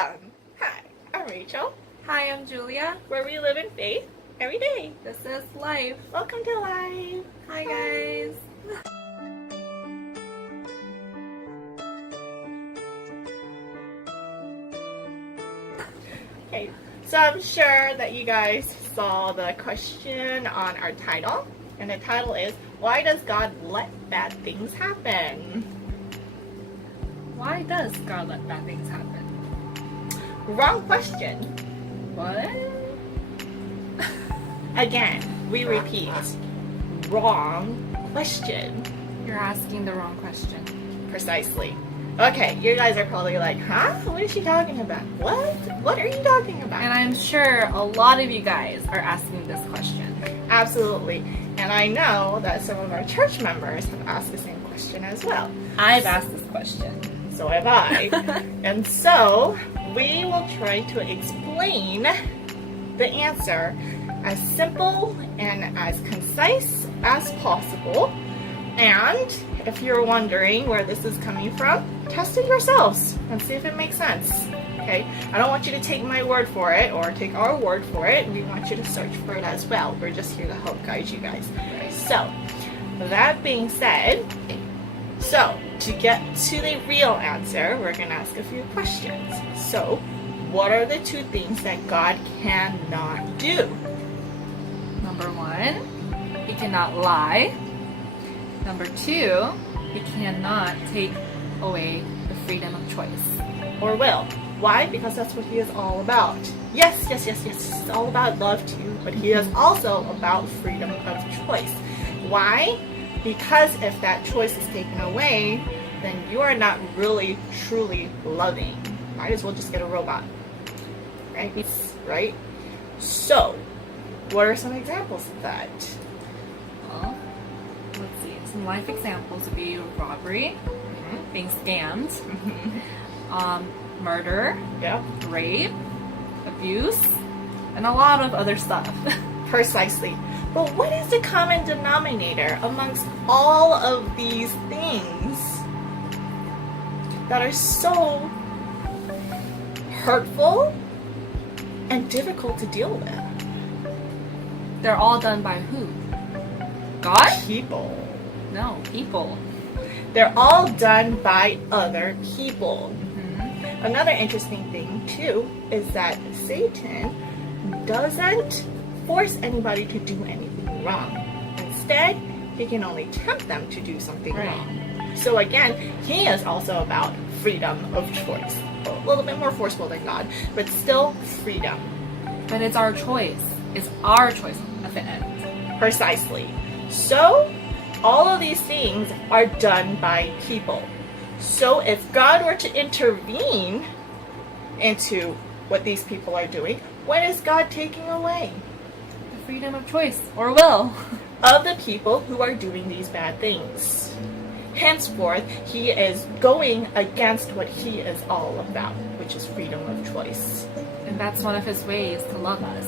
Hi, I'm Rachel, Hi, I'm Julia. where we live in faith every day. This is Life. Welcome to life. Hi, guys. Okay, so I'm sure that you guys saw the question on our title, and the title is, why does God let bad things happen? Why does God let bad things happen? Wrong question. What? Again, we repeat, wrong question. You're asking the wrong question. Precisely. Okay, you guys are probably like, huh? What is she talking about? What? What are you talking about? And I'm sure a lot of you guys are asking this question. Absolutely. And I know that some of our church members have asked the same question as well. I've asked this question. So have I. And so we will try to explain the answer as simple and as concise as possible. And if you're wondering where this is coming from, test it yourselves and see if it makes sense. Okay? I don't want you to take my word for it or take our word for it. We want you to search for it as well. We're just here to help guide you guys. So, that being said, to get to the real answer, we're going to ask a few questions. So, what are the two things that God cannot do? Number one, He cannot lie. Number two, He cannot take away the freedom of choice. Or will. Why? Because that's what He is all about. Yes. It's all about love too, but He is also about freedom of choice. Why? Because if that choice is taken away, then you are not really, truly loving. Might as well just get a robot. Right? So, what are some examples of that? Well, let's see. Some life examples would be robbery, being scammed, murder, Yeah. rape, abuse, and a lot of other stuff. Precisely. But what is the common denominator amongst all of these things that are so hurtful and difficult to deal with? They're all done by who? God? People. No, people. They're all done by other people. Another interesting thing too is that Satan doesn't force anybody to do anything wrong. Instead, he can only tempt them to do something wrong. So again, he is also about freedom of choice. A little bit more forceful than God, but still freedom. But it's our choice. It's our choice at the end. Precisely. So, all of these things are done by people. So if God were to intervene into what these people are doing, what is God taking away? The freedom of choice, or will. Of the people who are doing these bad things. Henceforth, he is going against what he is all about, which is freedom of choice. And that's one of his ways to love us.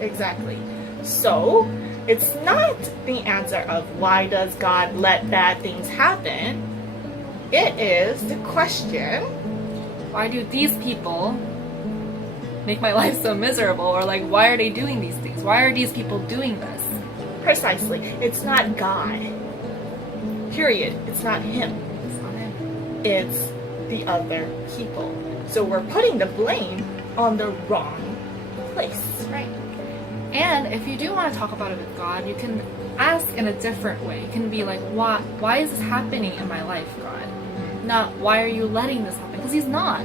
Exactly. So, it's not the answer of why does God let bad things happen. It is the question, Why do these people make my life so miserable? Or like, why are they doing these things? Why are these people doing this? precisely, it's not God. Period. It's not him. It's not him. It's the other people. So we're putting the blame on the wrong place. Right. And if you do want to talk about it with God, you can ask in a different way. It can be like, why is this happening in my life, God? Not, why are you letting this happen? Because he's not.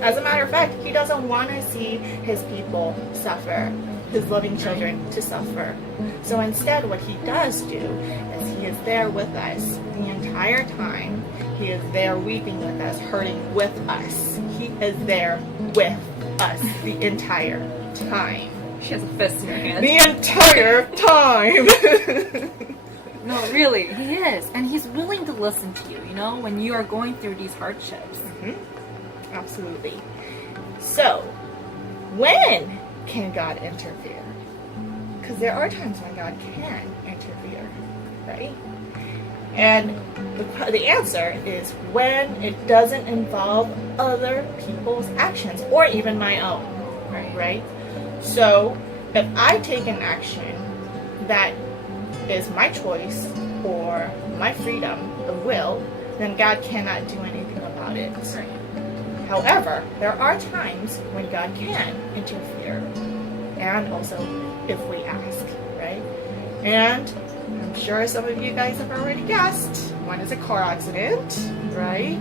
As a matter of fact, he doesn't want to see his people suffer, his loving children to suffer. So instead, what he does do is he is there with us the entire time. He is there weeping with us, hurting with us. He is there with us the entire time. She has a fist in her hand. The entire time! No, really, he is. And he's willing to listen to you, you know, when you are going through these hardships. Absolutely. So, when can God interfere? Because there are times when God can interfere, right? And the answer is when it doesn't involve other people's actions or even my own, right? So if I take an action that is my choice or my freedom of will, then God cannot do anything about it. However, there are times when God can interfere, and also if we ask, right? And I'm sure some of you guys have already guessed, one is a car accident, right?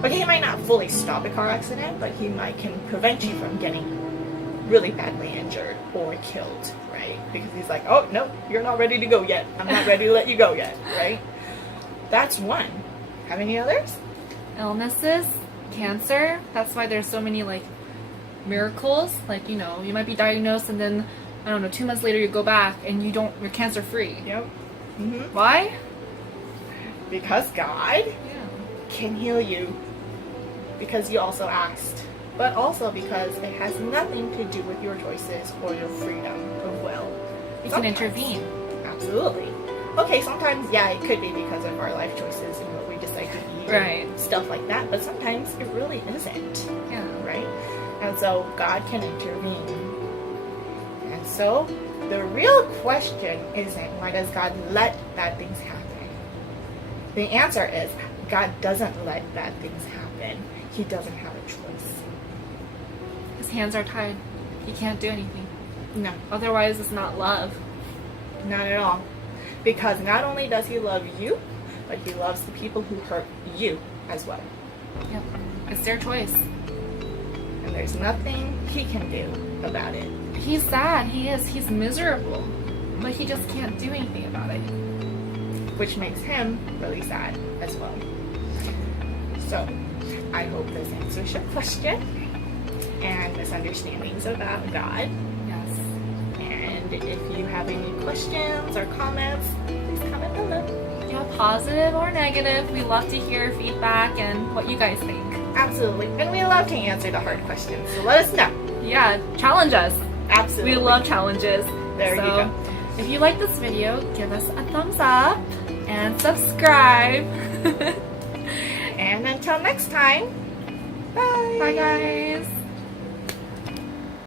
But he might not fully stop a car accident, but he can prevent you from getting really badly injured or killed, right? Because he's like, oh, no, you're not ready to go yet. I'm not ready to let you go yet, right? That's one. Have any others? Illnesses, cancer. That's why there's so many like miracles. Like, you know, you might be diagnosed and then, I don't know, 2 months later you go back and you're cancer free. Yep. Mm-hmm. Why? Because God can heal you. Because you also asked. But also because it has nothing to do with your choices or your freedom of will. He can intervene. Absolutely. Okay, sometimes, it could be because of our life choices and what we decide to eat. Right. Stuff like that. But sometimes it really isn't. Yeah. Right? And so God can intervene. And so the real question isn't why does God let bad things happen? The answer is God doesn't let bad things happen. He doesn't have a choice. His hands are tied. He can't do anything. No. Otherwise, it's not love. Not at all. Because not only does he love you, but he loves the people who hurt you as well. Yep. It's their choice. And there's nothing he can do about it. He's sad. He is. He's miserable. But he just can't do anything about it. Which makes him really sad as well. So, I hope this answers your question and misunderstandings about God. Yes. And if you have any questions or comments, please comment below. Yeah, positive or negative. We love to hear feedback and what you guys think. Absolutely. And we love to answer the hard questions, so let us know. Yeah, challenge us. Absolutely. We love challenges. There you go. If you like this video, give us a thumbs up and subscribe. And until next time, bye. Bye guys.